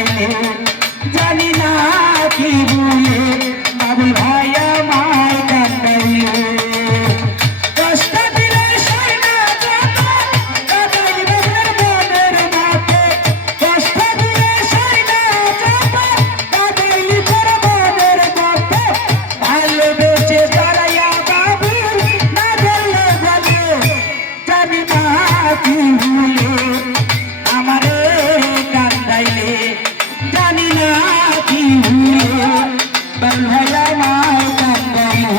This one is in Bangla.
কান্দাইলে জানি না কি ভুলে বাবুল ভাই আমায় কান্দাইলে কষ্ট দিলে সই না যত কাঁদাইলে মনের মতো কষ্ট দিলে সই না যত কাঁদাইলে মনের মতো ভালোবেসে দাঁড়াইয়া বাবুল না ধরলে বলে জানি না কি ভুলে আমারে কান্দাইলে জানি না কি ভুলে বাবুল ভাই আমায় কান্দাইলে